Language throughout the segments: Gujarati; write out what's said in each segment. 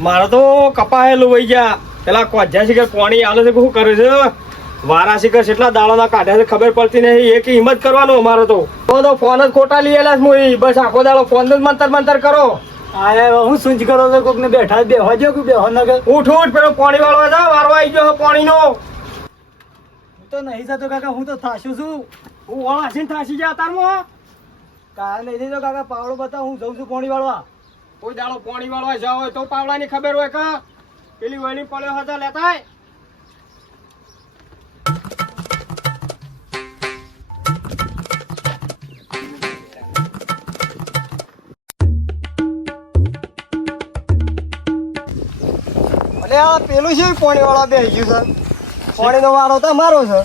મારે તો કપાયેલું વહી ગયા પેલા કોજા શિખર પાણી આલે છે શું કરે છે વારા શિખર કેટલા દાડાના કાઢ્યા છે ખબર પડતી નહીં એક હિંમત કરવાનો અમારે તો ફોન જ ખોટા લીએલા છે બસ આખો દાડો ફોન જ મંતર કરો આયા હું સૂંચ કરો તો કોકને બેઠા બેહો જો કે બેહો ન કે ઉઠ પેલો પાણી વાળવા જા વારવા આવી ગયો પાણીનો હું તો નહીં જતો કાકા હું તો થાશું છું હું વાળા થાસી ગયા તારમાં કાલ નહીં જતો કાકા પાવડો બતાવ હું જઉં છું પાણી વાળવા કોઈ દાડો પાણી વાળવા જાવ હોય તો પાવડાની ખબર હોય કે પેલી વળી પડ્યો હતો લેતા આ પેલું છે પાણી વાળા બેસી ગયું છે પાણી નો વાળો તો મારો છે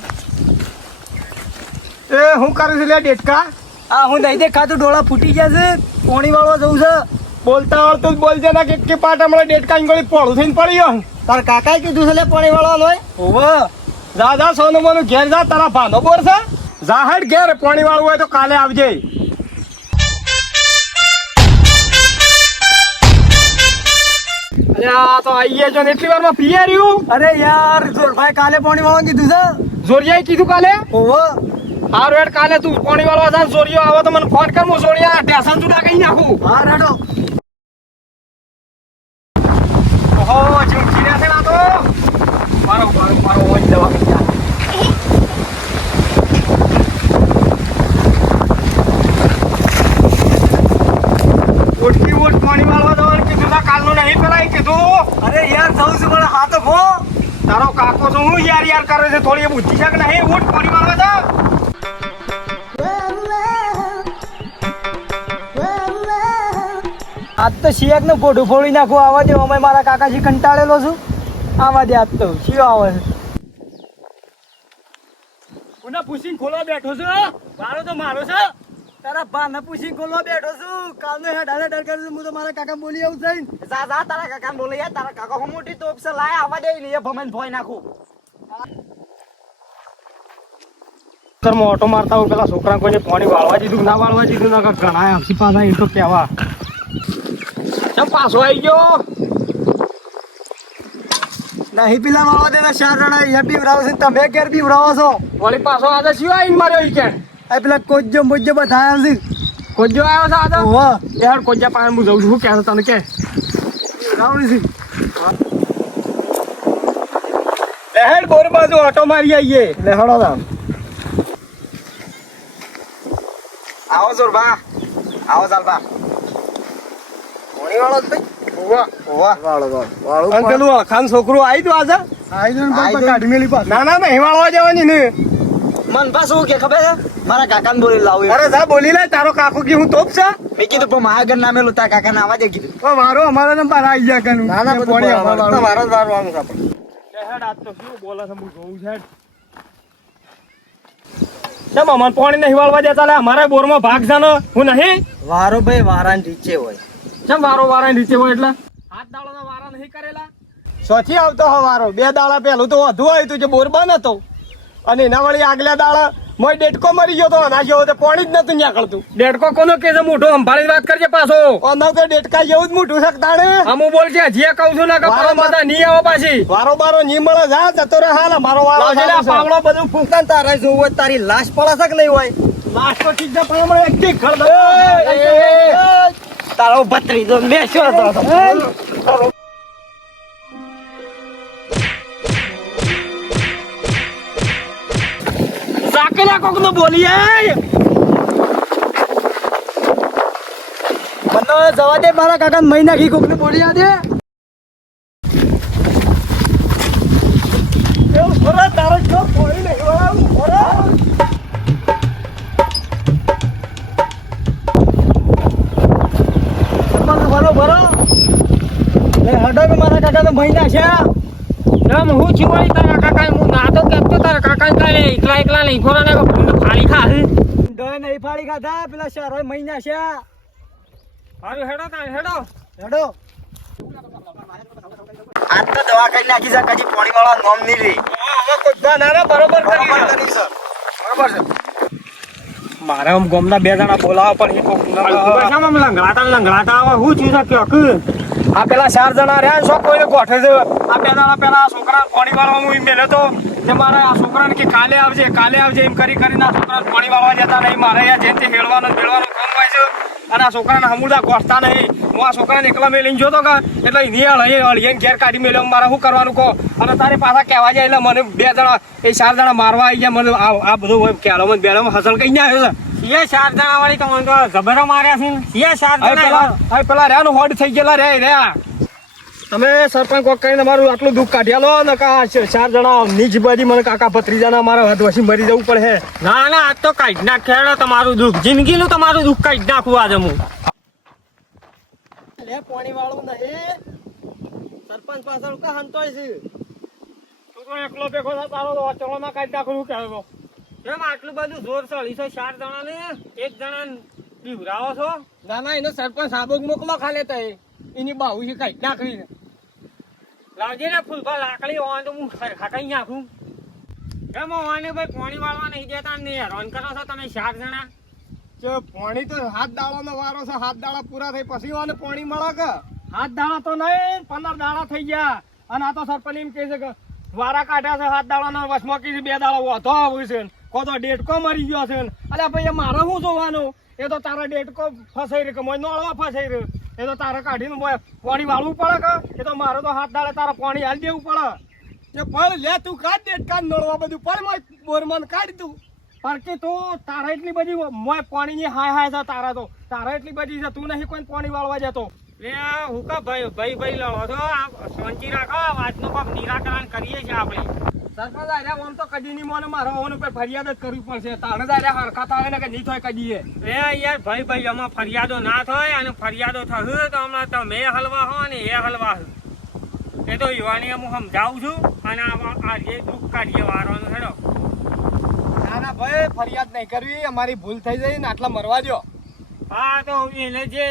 એ હું કરું છું લે ડેટકા આ હું નહીં દેખાતું ડોળા ફૂટી ગયા છે પાણી વાળવા જવું છે બોલતા આવડતું જ બોલજે ના કે પાટ હમણાં ડેટકા ગોળી પોળું થઈને પડ્યો તાર કાકાએ કીધું છે લે પાણી વાળવાનું હોય ઓવે જા સોનું મોનું ઘેર જા તારા ભાનો બોર છે જા હેડ ઘેર પાણી વાળું હોય તો કાલે આવજે અરે આ તો આઈએ જો એટલી વારમાં પીએ રહ્યું અરે યાર જોરભાઈ કાલે પાણી વાળવાનું કીધું છે જોરિયાએ કીધું કાલે ઓવે હારું હેડ કાલે તું પાણી વાળવા જા જોરિયો આવે તો મને ફોન કર હું જોરિયા ટેશન તું નાખી નાખું હા રેડો ઓહો જીવ જીને છે ના તો મારો ઓજ દવા ઓટ પાણી વાળવા જવાનું કીધું તા કાલનું નહીં પેલા કીધું અરે યાર જઉં છું પણ હા તો ભો તારો કાકો તો હું યાર કરે છે થોડી બુદ્ધિ છે કે નહીં ઓટ પાણી વાળવા જા આજ તો શિયાક નું પોઢું ફોડી નાખું આવા દે અમે મારા કાકાજી કંટાળેલો છું આવા દે આજ તો શિયો આવે છે કોના પૂછીને ખોલવા બેઠો છે મારો તો મારો છે તારા બાને પૂછીને ખોલવા બેઠો છું કાલનો હેડ હાલે ડર કરું છું હું તો મારા કાકા બોલી આવું થઈને જા તારા કાકા બોલે યાર તારા કાકા હું મોટી તોપ છે લાય આવા દે ને ભમન ભોય નાખું કર્મો ઓટો મારતા હોય પેલા છોકરા કોઈને પાણી વાળવા દીધું ના વાળવા દીધું ના ઘણા આપસી પાછા એ તો કહેવા કેમ પાછો આવી ગયો નહીં પેલા વાળવા દેના 4 જણા અહીંયા બીવરાવો છે તમે ઘેર બીવરાવો છો વળી પાછો આજે શું આવીને માર્યો ઈ કે આ પેલા કોજો મોજો બધા આવ્યા છે કોજો આવ્યો છે આજે ઓહો યાર કોજા પાસે હું જઉં છું શું કહેતો તને કે રાવણી છે હેડ બોર બાજુ ઓટો મારી આવીએ લે હળો રામ આવો જોરબા આવો ચાલબા કોણી વાળો જ ભાઈ ઓવા વાળો વાળો અને પેલું અખાન છોકરું આવી તું આજે આઈ જણ પર કાઢી મેલી પાસ ના નહીં વાળવા જવાની ને મન પાસ શું કે ખબર છે મારા કાકાને બોલી લાવું અરે જા બોલી લે તારો કાકો કે હું તોપ છે મેં કીધું પણ મહાગર નામે લો તારા કાકાને આવા દે કીધું તો મારો અમારો નંબર આવી ગયા કનું ના, બધું પાણી બરાબર. અમારો તમારો જ વારવાનું છે આપણે હેડ આજ તો શું બોલે છે હું જોઉં છે કેમ અમન પાણી નહીં વાળવા દેતા લે અમારા બોરમાં ભાગ છે ને હું નહીં વારો ભાઈ વારાન નીચે હોય કેમ વારા નીચે હોય એટલે હાથ દાડાના વારા નહીં કરેલા સોથી આવતો હવારો 2 દાડા પહેલું તો વધુ આવ્યું તું જે બોર બંધ હતો અને એના વળી આગલા દાડા મોય ડેટકો મરી ગયો તો અના જેવો તો પાણી જ નતું નીકળતું ડેટકો કોનો કે છે મોટો સંભાળીને વાત કરજે પાછો અના તો ડેટકા જેવું જ મોટું શકતાણે હું બોલ છે હજી કહું છું ને કે પારો બધા ની આવો પાછી વારો બારો ની મળે જા જતો રે હાલ મારો વારો છે પાવડો બધું ફૂંકતા તારે જોવું હોય તારી લાશ પડે છે કે નહીં હોય લાસ્ટ તો ઠીક છે પણ હમણાં એક ઠીક ખડ તારો ભત્રીજો મેશ્યો હતો સાકેલા કોક નો બોલીએ મને જવા દે મારા કાકા મહિના ઘી કોક ને બોલી આ દે એવું ખરા તારો જો કોઈ નહીં વાળું ખરા બરો લે હડો કે મારા કાકા તો મહિના છે એમ હું છું વળી તારા કાકા હું નાતો કેતો તારા કાકા કાલે એકલા નહીં ખોરા ને ફાળી ખા દોય નહીં ફાડી ખાધા પેલા શહેરો મહિના છે હારું હેડો તા હેડો હેડો આજ તો દવા કરી નાખી છે કજી પાણી વાળા નોમ નહીં રે હવે કોદા ના બરોબર કરી બરોબર કરી છે બરોબર છે મારે આમ ગોમના 2 જણા બોલાવા પણ લંગડાતા આવે હું છું કે આ પેલા 4 જણા રહ્યા ને, શું કોઈને ગોઠે છે? આ 2 દાડા પેલા આ છોકરા પાણી વાળવા હું મેલ્યો તો કે મારે આ છોકરાને કે કાલે આવજે એમ કરીને આ છોકરાને પાણી વાળવા જતા નહીં. મારે અહીંયા જેમ તે હેળવાનો ભેળવાનો કામ હોય છે અને આ છોકરાને હમુદા ગોઠતા નહીં. હું આ છોકરાને એકલા મેલીને જોતો કે એટલે અળીને ઘેર કાઢી મેલ્યો. મારે શું કરવાનું કહો? અને તારે પાછા કહેવા જાય એટલે મને 2 જણા એ 4 જણા મારવા આવી ગયા. મને આ બધું કેળોમાં બેળોમાં હસલ કઈ ના આવ્યો છે. 4 જણા વાળી તો મને તો જબરો માર્યા છે. 4 જણા પેલા રહ્યા હોડ થઈ ગયેલા રહ્યા. તમે સરપંચ કોક કરીને મારું આટલું દુઃખ કાઢ્યા લો ને કા 4 જણા નીચ બધી મને કાકા ભત્રીજાના મારા હાથ વસી મરી જવું પડે. ના આજ તો કાઢી નાખ્યા તમારું દુઃખ, જિંદગીનું તમારું દુઃખ કાઢી નાખવું આજે હું. લે પાણી વાળું નહીં, સરપંચ પાછળ કા હંતોય છે. તું તો એકલો ભેગો થા, તારો ચલોમાં કાઢી નાખું કહેવો. કેમ આટલું બધું જોર ચડી છે? 4 જણાને 1 જણા બીવરાવો છો? ના એનો સરપંચ સાબુક મોકલો ખાલે તો એની બાહુ છે કાઢી નાખવી. લાવજે ને ફૂલભા લાકડી હોય તો હું ખકાઈ નાખું. કેમ હોવાને ભાઈ પાણી વાળવા નહીં દેતા ને હેરાન કરો છો તમે 4 જણા? પાણી તો 7 દાડાનો વારો છે. 7 દાડા પૂરા થઈ પછી વાને પાણી મળે કે? 7 દાડા તો નહીં, 15 દાડા થઈ ગયા. અને આ તો સરપંચ એમ કહે છે કે વારા કાઢ્યા છે 7 દાડાના, વચમાં કીધું 2 દાડા વધો આવ્યું છે, કો તો ડેટકો મરી ગયો છે. અલ્યા ભાઈ મારે શું જોવાનું? એ તો તારા ડેટકો ફસાઈ રહ્યો કે મોય નોળવા ફસાઈ રહ્યો. એ તો તારે કાઢીને પાણી વાળવું પડે કે? એ તો મારે તો 7 દાડે તારા પાણી હાલ દેવું પડે. પણ લે તું કાઢ ડેટકા નોળવા બધું પણ બોરમાન કાઢ તું. પણ કે તું તારા એટલી બધી મોય પાણીની હાય છે તારા એટલી બધી છે, તું નહીં કોઈ પાણી વાળવા જતો. લે હું કા ભાઈ લડો છો? આ શાંતિ રાખો, વાતનું કોક નિરાકરણ કરીએ છીએ આપણે. સરપંચ આર્યા આમ તો કદી નહીં મને મારા હોવાનું પર ફરિયાદ જ કરવી પડશે. તાણે જ આર્યા હરખા થાય ને કે નહીં થાય કદીએ. એ યાર ભાઈ આમાં ફરિયાદો ના થાય, અને ફરિયાદો થશે તો હમણાં તમે હલવા હો ને એ હલવા હો. એ તો યુવાની હું સમજાવું છું અને આ જે દુઃખ કાઢીએ વારવાનું હેડો. ના ભાઈ ફરિયાદ નહીં કરવી, અમારી ભૂલ થઈ જાય ને આટલા મરવા દો. હા તો એને જે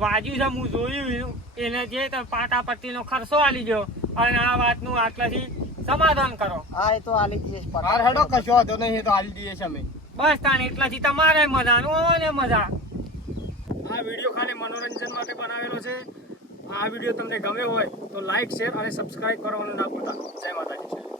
વાજ્યું છે હું જોયું, એને જે પાટાપટ્ટીનો ખર્ચો આલી દો અને આ વાતનું આટલાથી સમાધાન કરો. હા એ તો આલી દઈએ છે. માર હેડો કશો વાંધો નહીં, એ તો હાલી દઈએ છીએ અમે. બસ તાણ એટલાથી તમારે મજાનું ને મજા. આ વિડીયો ખાલી મનોરંજન માટે બનાવેલો છે. આ વિડીયો તમને ગમે હોય તો લાઈક, શેર અને સબસ્ક્રાઇબ કરવાનું ના ભૂલતા. જય માતાજી.